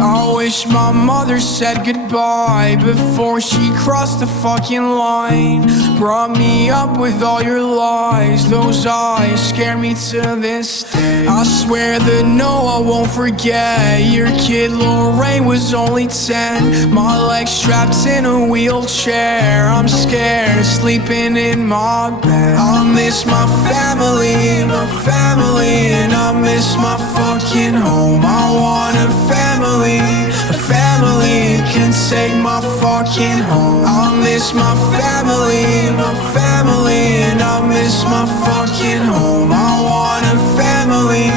I wish my mother said goodbye before she crossed the fucking line. Brought me up with all your lies, those eyes scare me to this day. I swear that no, I won't forget. Your kid Lorraine was only 10. My legs strapped in a wheelchair, I'm scared of sleeping in my bed. I miss my family, and I miss my fucking home. I want a family can take my fucking home. I miss my family, and I miss my fucking home. I want a family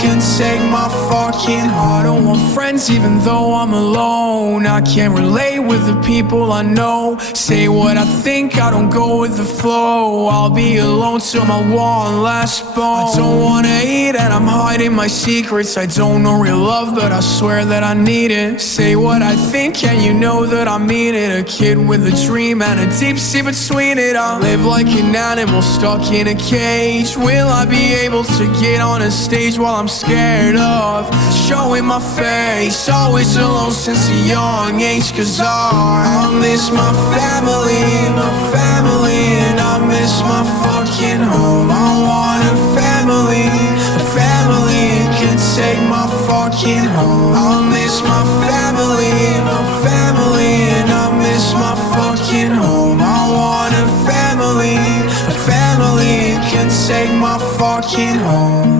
can take my fucking home. I don't want friends even though I'm alone. I can't relate with the people I know. Say what I think, I don't go with the flow. I'll be alone till my one last bone. I don't wanna eat and I'm hiding my secrets. I don't know real love but I swear that I need it. Say what I think and you know that I mean it. A kid with a dream and a deep sea between it. I live like an animal stuck in a cage. Will I be able to get on a stage while I'm scared of showing my face? Always alone since a young age, cause I miss my family, and I miss my fucking home. I want a family can take my fucking home. I miss my family, and I miss my fucking home. I want a family can take my fucking home.